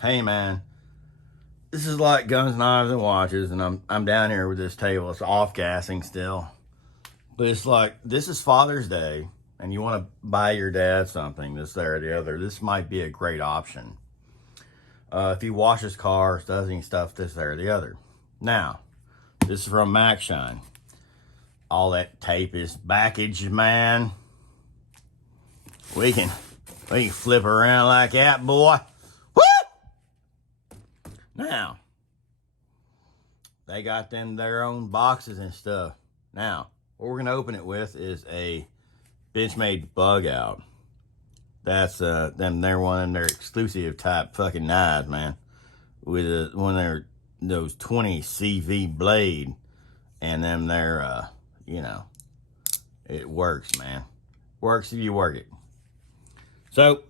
Hey man, this is like guns, knives, and watches, and I'm down here with this table. It's off gassing still, but it's like this is Father's Day, and you want to buy your dad something, this, there, or the other. This might be a great option. If he washes cars, does any stuff, this, there, or the other. Now, this is from MaxShine. All that tape is baggage, man. We can flip around like that, boy. Woo! Now, they got them their own boxes and stuff. Now, what we're gonna open it with is a Benchmade bug out. That's they're one of their exclusive type fucking knives, man. With one of their those 20 CV blade, and them they're it works, man. Works if you work it. So,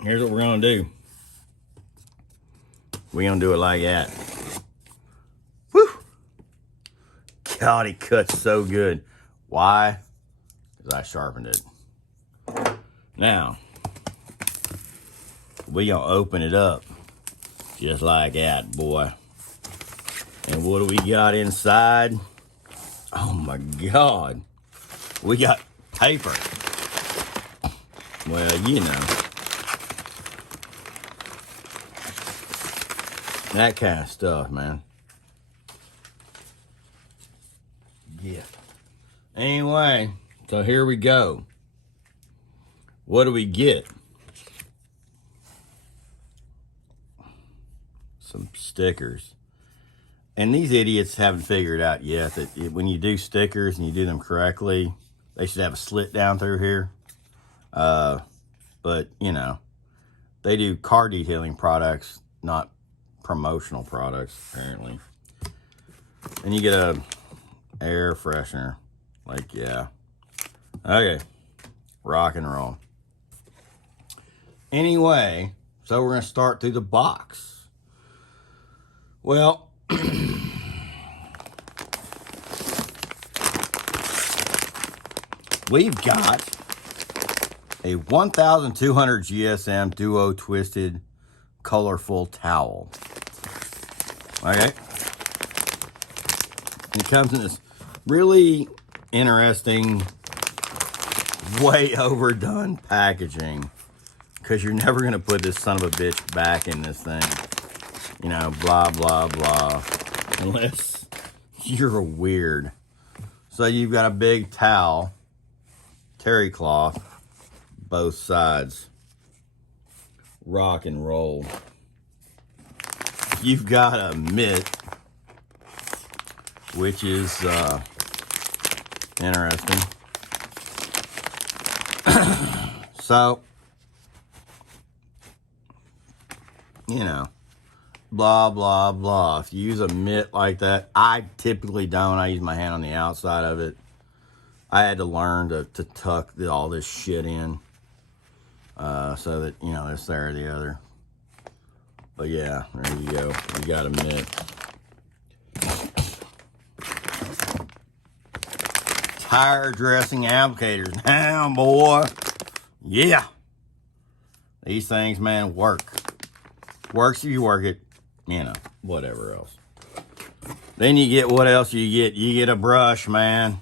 here's what we're gonna do. We're gonna do it like that. Woo! God, it cuts so good. Why? Because I sharpened it. Now, we gonna open it up just like that, boy. And what do we got inside? Oh my God. We got paper. Well, you know. That kind of stuff, man. Yeah. Anyway, so here we go. What do we get? Some stickers. And these idiots haven't figured out yet that when you do stickers and you do them correctly, they should have a slit down through here. But, you know, they do car detailing products, not promotional products, apparently. And you get a air freshener. Like, yeah. Okay. Rock and roll. Anyway, so we're going to start through the box. Well, we've got a 1200 GSM Duo Twisted Colorful Towel. Okay. And it comes in this really interesting, way overdone packaging, because you're never going to put this son of a bitch back in this thing. You know, blah, blah, blah. Unless you're weird. So you've got a big towel, terry cloth, both sides. Rock and roll. You've got a mitt, which is interesting. So, you know, blah, blah, blah. If you use a mitt like that, I typically don't. I use my hand on the outside of it. I had to learn to tuck all this shit in so that, you know, this, there, or the other. But yeah, there you go. You got a mitt. Tire dressing applicators. Now, boy. Yeah. These things, man, work. Works if you work it. You know, whatever else. Then you get what else you get? You get a brush, man.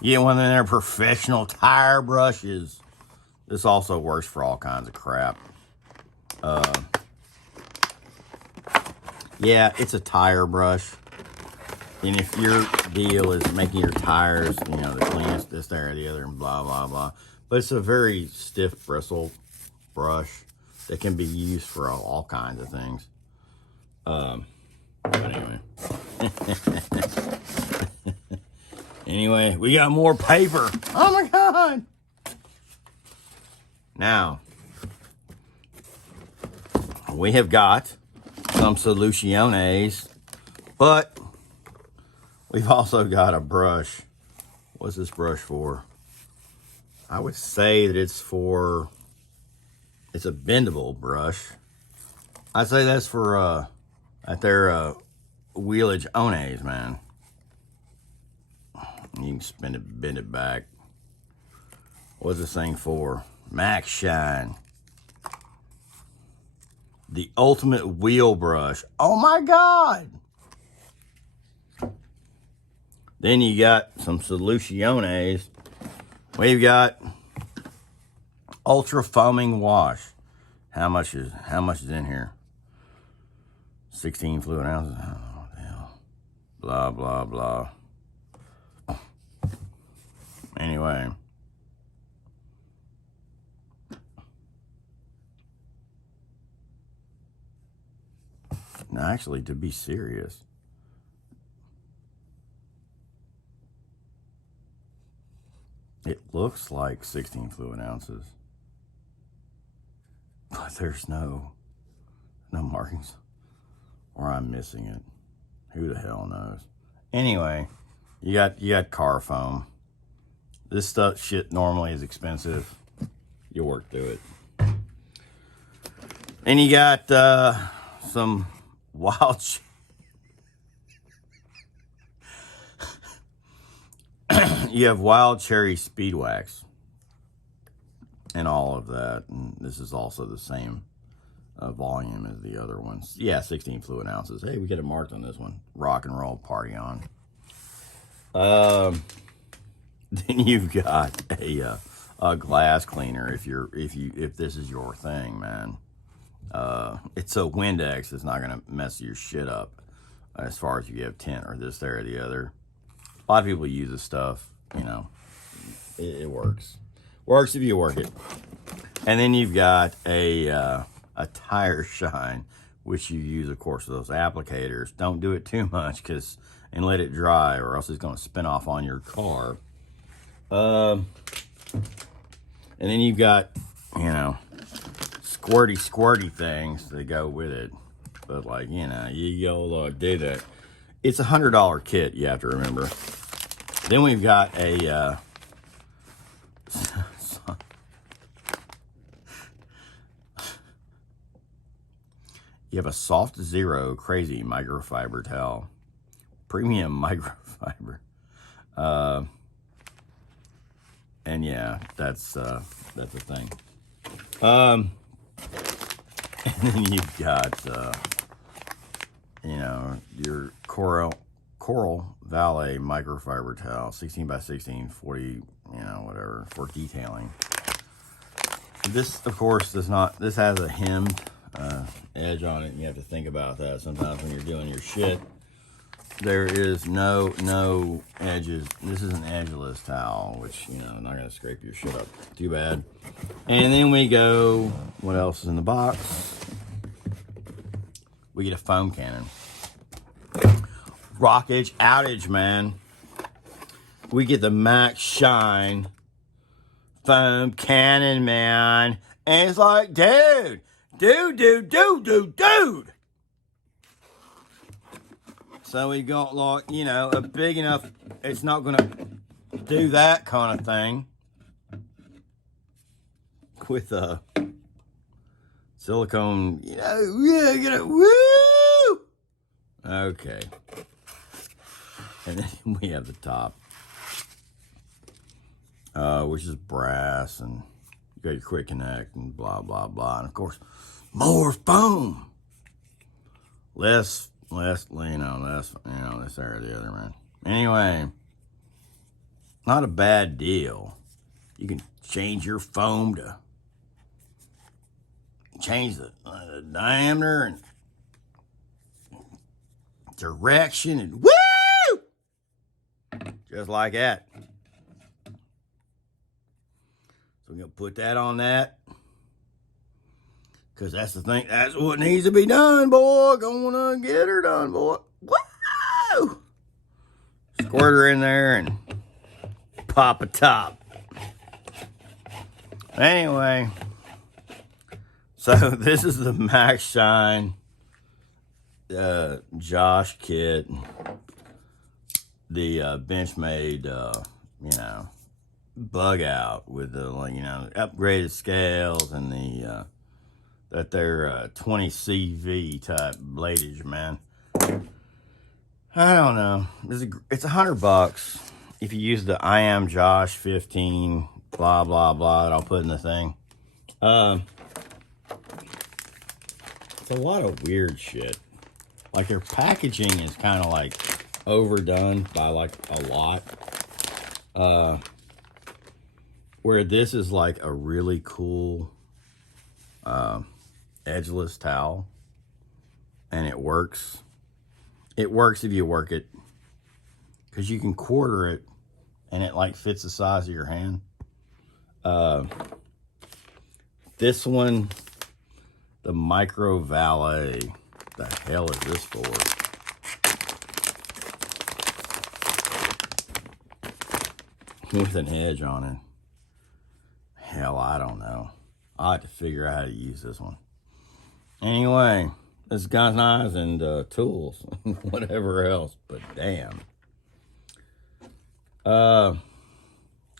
You get one of their professional tire brushes. This also works for all kinds of crap. Yeah, it's a tire brush. And if your deal is making your tires, you know, the cleanest, this, there, or the other, and blah, blah, blah. But it's a very stiff bristle brush that can be used for all kinds of things. But anyway. Anyway, we got more paper. Oh my God. Now, we have got some soluciones, but we've also got a brush. What's this brush for? I would say that it's a bendable brush. I'd say that's for at their wheelage ones, man. You can bend it back. What's this thing for? MaxShine. the ultimate wheel brush. Oh my God. Then you got some Soluciones. We've got ultra foaming wash. How much is in here? 16 fluid ounces. Oh, what the hell. Blah, blah, blah. Anyway. No, actually, to be serious, it looks like 16 fluid ounces, but there's no markings, or I'm missing it. Who the hell knows? Anyway, you got car foam. This shit normally is expensive. You'll work through it. And you got some wild you have wild cherry speed wax and all of that, and this is also the same volume as the other ones. Yeah, 16 fluid ounces. Hey, we get it marked on this one. Rock and roll, party on. Then you've got a glass cleaner if this is your thing, man. It's a Windex. It's not gonna mess your shit up as far as you have tint or this, there, or the other. A lot of people use this stuff, you know. It works. Works if you work it. And then you've got a tire shine, which you use, of course, those applicators. Don't do it too much and let it dry, or else it's gonna spin off on your car. And then you've got, you know, squirty things that go with it. But like, you know, you go do that. It's $100 kit, you have to remember. Then we've got a you have a Soft Zero Crazy microfiber towel. Premium microfiber. And yeah, that's a thing. And then you've got you know, your Coral Valet microfiber towel, 16 by 16, 40, you know, whatever, for detailing. This, of course, this has a hemmed edge on it, and you have to think about that sometimes when you're doing your shit. There is no edges. This is an edgeless towel, which, you know, not gonna scrape your shit up too bad. And then we go, what else is in the box? We get a foam cannon. Rockage outage, man. We get the MaxShine foam cannon, man. And it's like, dude. So we got, like, you know, a big enough, it's not gonna do that kind of thing with a silicone, you know, yeah, get it, woo! Okay. And then we have the top, which is brass, and you got your quick connect and blah, blah, blah. And of course, more foam. Less, you know, this there or the other, man. Anyway, not a bad deal. You can change your foam to change the diameter and direction and woo! Just like that. So we're gonna put that on that, because that's the thing. That's what needs to be done, boy. Gonna get her done, boy. Woo! Squirt her in there and pop a top. Anyway, so this is the MaxShine Josh kit. The Benchmade, you know, bug out with the, you know, upgraded scales and the that they're 20 CV type bladage, man. I don't know. It's $100 if you use the IMJOSH 15 blah blah blah that I'll put in the thing. It's a lot of weird shit. Like their packaging is kind of like overdone by like a lot. Where this is like a really cool edgeless towel, and it works. It works if you work it, because you can quarter it and it like fits the size of your hand. This one, the Micro Valet, the hell is this for? With an edge on it. Hell, I don't know. I'll have to figure out how to use this one. Anyway, this is guns, knives, and tools. Whatever else, but damn. We'll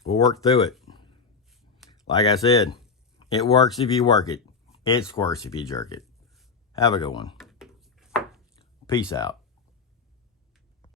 work through it. Like I said, it works if you work it. It squirts if you jerk it. Have a good one. Peace out.